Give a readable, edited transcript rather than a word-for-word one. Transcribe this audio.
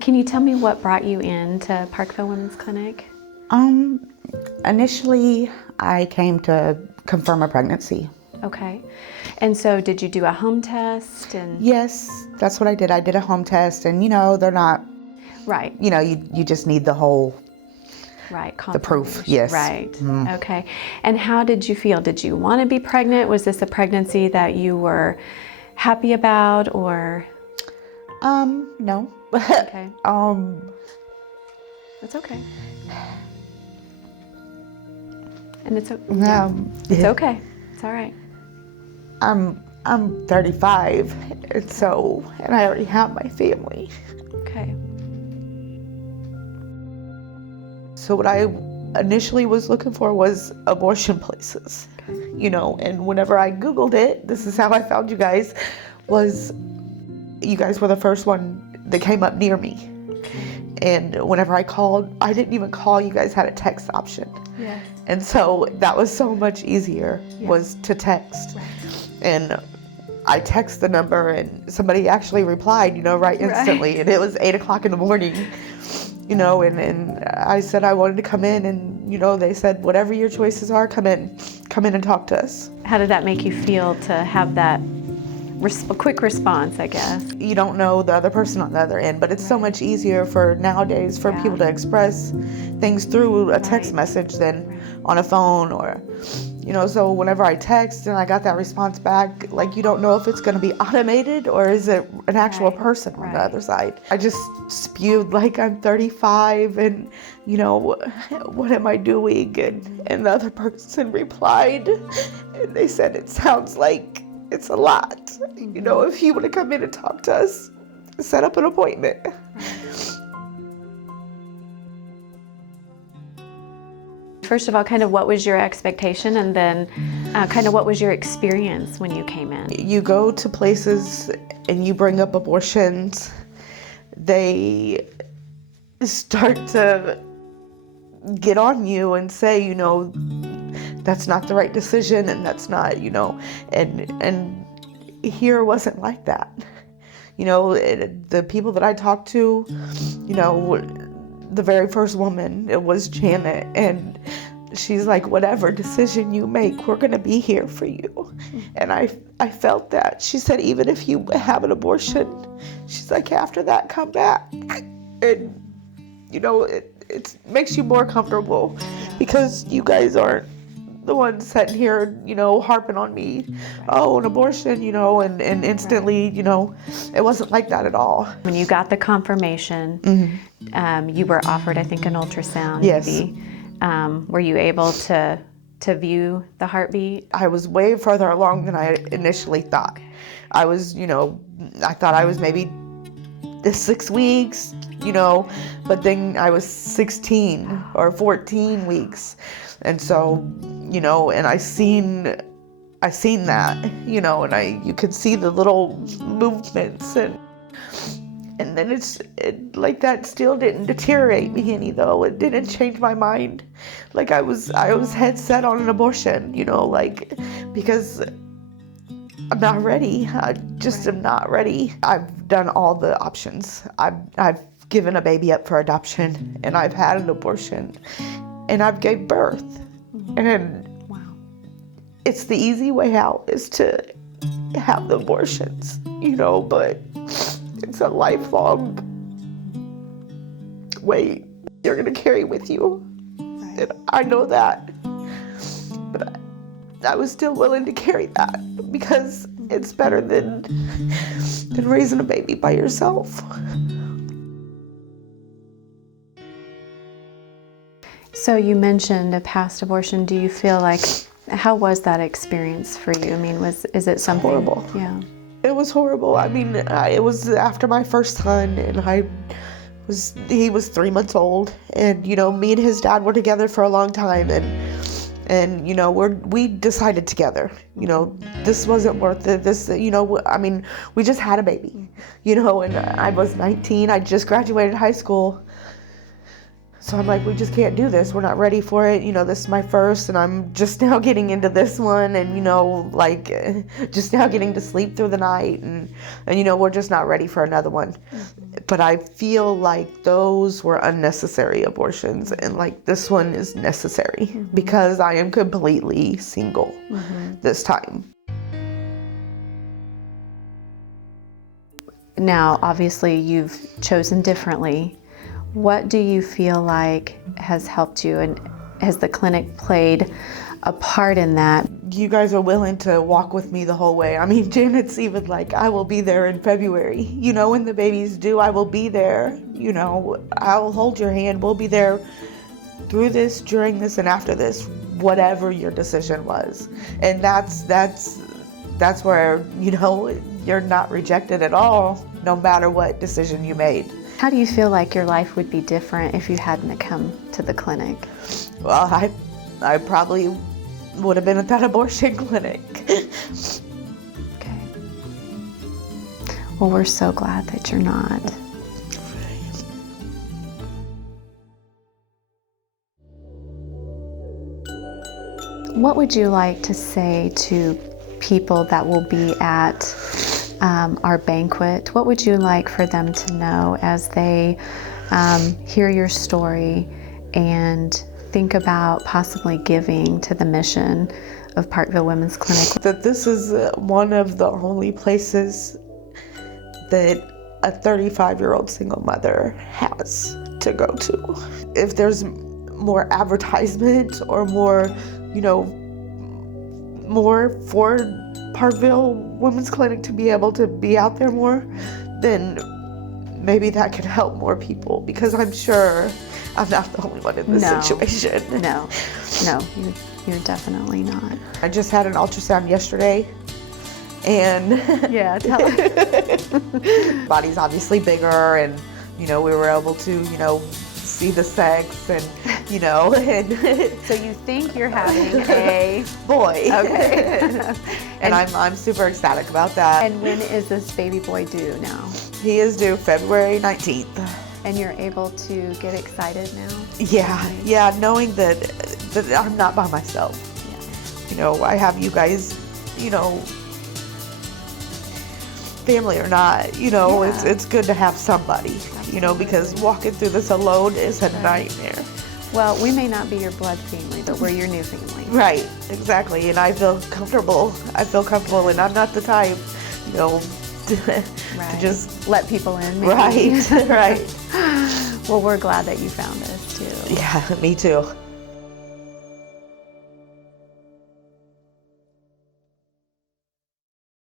Can you tell me what brought you into Parkville Women's Clinic? Initially, I came to confirm a pregnancy. Okay. And so did you do a home test? And Yes, that's what I did. I did a home test, and they're not, right, you just need the whole, right, the proof, confirmation. yes. Right. Okay. And how did you feel? Did you want to be pregnant? Was this a pregnancy that you were happy about, or? No. Okay. That's okay. And it's okay. It's all right. I'm 35, and I already have my family. Okay. So what I initially was looking for was abortion places, and whenever I Googled it, this is how I found you guys, was you guys were the first one that came up near me. And whenever I called, I didn't even call, you guys had a text option. Yes. And so that was so much easier, was to text. Right. And I text the number, and somebody actually replied, right instantly. Right. And it was 8 o'clock in the morning, and I said I wanted to come in, and, they said, whatever your choices are, come in and talk to us. How did that make you feel to have that quick response, I guess? You don't know the other person on the other end, but it's so much easier nowadays for people to express things through a text message than on a phone, or, so whenever I text and I got that response back, like, you don't know if it's going to be automated or is it an actual person on the other side. I just spewed like I'm 35 and, what am I doing? And the other person replied, and they said, it sounds like it's a lot. If you want to come in and talk to us, set up an appointment. First of all, kind of what was your expectation, and then kind of what was your experience when you came in? You go to places and you bring up abortions, they start to get on you and say, that's not the right decision, and that's not, and here wasn't like that. The people that I talked to, the very first woman, it was Janet, and she's like, whatever decision you make, we're gonna be here for you. And I felt that. She said, even if you have an abortion, she's like, after that, come back. And it makes you more comfortable, because you guys aren't the ones sitting here, harping on me, an abortion, and instantly, it wasn't like that at all. When you got the confirmation, you were offered, I think, an ultrasound. Yes. Maybe. Were you able to view the heartbeat? I was way further along than I initially thought. I was, I thought I was maybe 6 weeks, but then I was 16 or 14 weeks. And so, and I seen that, and you could see the little movements, and then like that still didn't deteriorate me any, though. It didn't change my mind. Like I was head set on an abortion, because I'm not ready. I just am not ready. I've done all the options. I've given a baby up for adoption, and I've had an abortion, and I've gave birth. And it's the easy way out is to have the abortions, but it's a lifelong weight you're going to carry with you. Right. And I know that. But I was still willing to carry that, because it's better than raising a baby by yourself. So you mentioned a past abortion. Do you feel like, how was that experience for you? I mean, is it something? Horrible. Yeah. It was horrible. I mean, it was after my first son, and he was 3 months old, and me and his dad were together for a long time, and we decided together, this wasn't worth it. We just had a baby, and I was 19. I just graduated high school. So I'm like, we just can't do this. We're not ready for it. This is my first, and I'm just now getting into this one, and, just now getting to sleep through the night, and we're just not ready for another one. But I feel like those were unnecessary abortions, and like this one is necessary because I am completely single this time. Now, obviously, you've chosen differently. What do you feel like has helped you, and has the clinic played a part in that? You guys are willing to walk with me the whole way. I mean, Janet's even like, I will be there in February. You know, when the baby's due, I will be there. You know, I'll hold your hand. We'll be there through this, during this, and after this, whatever your decision was. And that's where, you know, you're not rejected at all, no matter what decision you made. How do you feel like your life would be different if you hadn't come to the clinic? Well, I probably would have been at that abortion clinic. Okay. Well, we're so glad that you're not. What would you like to say to people that will be at our banquet? What would you like for them to know as they hear your story and think about possibly giving to the mission of Parkville Women's Clinic? That this is one of the only places that a 35-year-old single mother has to go to. If there's more advertisement or more, you know, more for Parkville Women's Clinic to be able to be out there more, then maybe that could help more people, because I'm sure I'm not the only one in this situation. No, you're definitely not. I just had an ultrasound yesterday, and Yeah, tell us. body's obviously bigger, and you know, we were able to, you know, see the sex, and you know, and So you think you're having a boy. Okay. And I'm super ecstatic about that. And when is this baby boy due now? He is due February 19th. And you're able to get excited now? Yeah, knowing that I'm not by myself. Yeah. You know, I have you guys, you know, family or not, you know, Yeah. it's good to have somebody, you know, because walking through this alone is a nightmare. Well, we may not be your blood family, but we're your new family. Right, exactly, and I feel comfortable, and I'm not the type, you know, to just let people in. Maybe. Right. Well, we're glad that you found us too. Yeah, me too.